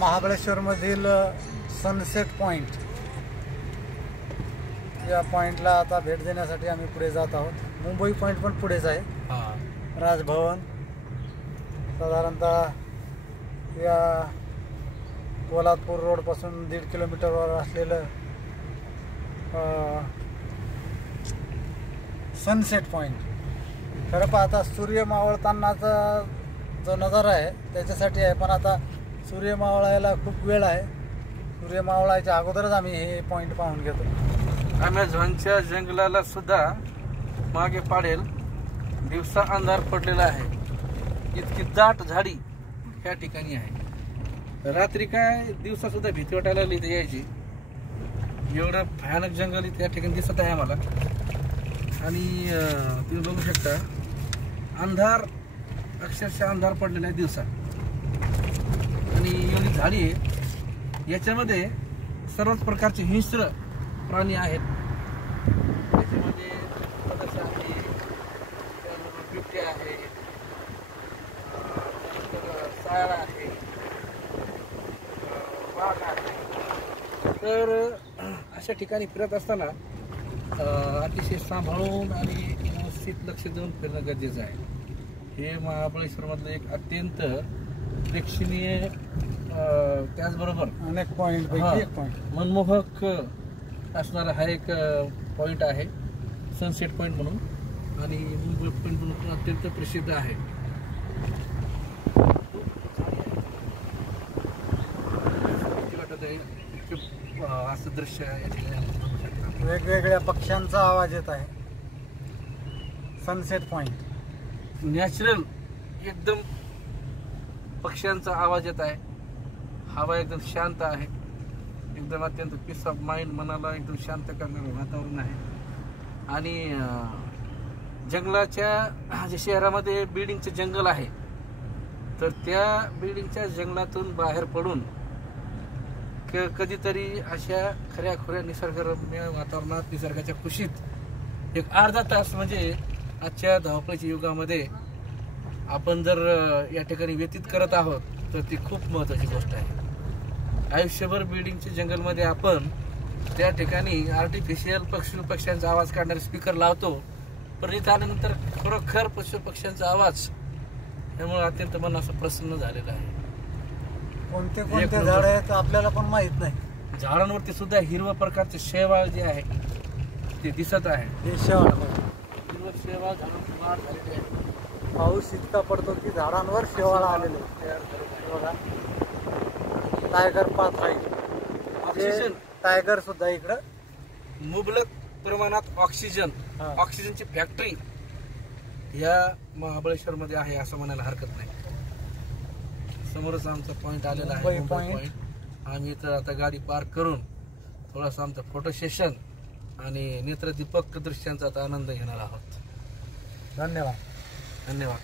महाबळेश्वरमधील sunset point या पॉईंटला आता भेट देण्यासाठी आम्ही पुढे जात आहोत। मुंबई पॉईंट पण पुढेच आहे। राजभवन साधारणतः या पोलादपूर रोडपासून 1.5 किलोमीटरवर असलेलं सनसेट पॉईंट खरं पाहता सूर्य मावळतानाचा जो नजारा आहे त्याच्यासाठी आहे, पण आता सूर्य मावळायला खूप वेळ आहे। सूर्य मावळायच्या अगोदरच आम्ही हे पॉईंट पाहून घेतो। अमेझॉनच्या जंगलाला सुद्धा मागे पाडेल दिवसा अंधार पडलेला आहे। इतकी दाट झाडी ह्या ठिकाणी आहे। रात्री काय दिवसा सुद्धा भीती वाटायला लागली इथे यायची। एवढं भयानक जंगल इथे या ठिकाणी दिसत आहे आम्हाला। आणि तुम्ही बघू शकता अंधार, अक्षरशः अंधार पडलेला आहे दिवसा। आणि एवढी झाडी आहे, याच्यामध्ये सर्वच प्रकारचे हिंस्र प्राणी आहेत। त्याच्यामध्ये सदस्य आहे, बिबट्या आहे, साळ आहे, वाघ आहे। तर अशा ठिकाणी फिरत असताना अतिशय सांभाळून आणि व्यवस्थित लक्ष देऊन फिरणं गरजेचं आहे। हे महाबळेश्वरमधलं एक अत्यंत प्रेक्षणीय त्याचबरोबर अनेक पॉईंट पैकी एक पॉईंट मनमोहक असणारा हा एक पॉईंट आहे, सनसेट पॉईंट म्हणून। आणि मुंबई पॉईंट म्हणून अत्यंत प्रसिद्ध आहे। असं दृश्य वेगवेगळ्या पक्ष्यांचा आवाज येत आहे। सनसेट पॉईंट नॅचरल एकदम पक्ष्यांचा आवाज येत आहे। हवा एकदम शांत आहे, एकदम अत्यंत पीस ऑफ माइंड, मनाला एकदम शांत करणारं वातावरण आहे। आणि जंगलाच्या जे शहरामध्ये बिल्डिंगचे जंगल आहे, तर त्या बिल्डिंगच्या जंगलातून बाहेर पडून कधीतरी अशा खऱ्या खुऱ्या निसर्गरम्य वातावरणात, निसर्गाच्या खुशीत एक अर्धा तास म्हणजे आजच्या धावपळीच्या युगामध्ये आपण जर या ठिकाणी व्यतीत करत आहोत तर ती खूप महत्त्वाची गोष्ट आहे। आयुष्यभर बिल्डिंगच्या जंगलमध्ये आपण त्या ठिकाणी आर्टिफिशियल पक्ष्यांचा आवाज काढणारे स्पीकर लावतो, पण इथं आल्यानंतर खरोखर पक्ष्यांचा आवाज, त्यामुळे अत्यंत मन असं प्रसन्न झालेलं आहे। कोणते कोणते झाड आहेत आपल्याला पण माहित नाही। झाडांवरती सुद्धा हिरवं प्रकारचे शेवाळ जे आहे ते दिसत आहे। हे शेवाळ, हिरवं शेवाळ झाडांची वाढ झालेली आहे। पाऊस इतका पडतो की झाडांवर शेवाळ आलेले बघा। टायगर पाथ राहील, टायगर सुद्धा इकडं मुबलक प्रमाणात ऑक्सिजनची फॅक्टरी या महाबळेश्वर मध्ये आहे असं म्हणायला हरकत नाही। समोरच आमचा पॉईंट आलेला आहे, मुंबई पॉईंट। आम्ही इथं आता गाडी पार्क करून थोडासा आमचा फोटो सेशन आणि नेत्रदीपक दृश्यांचा आता आनंद घेणार आहोत। धन्यवाद। धन्यवाद।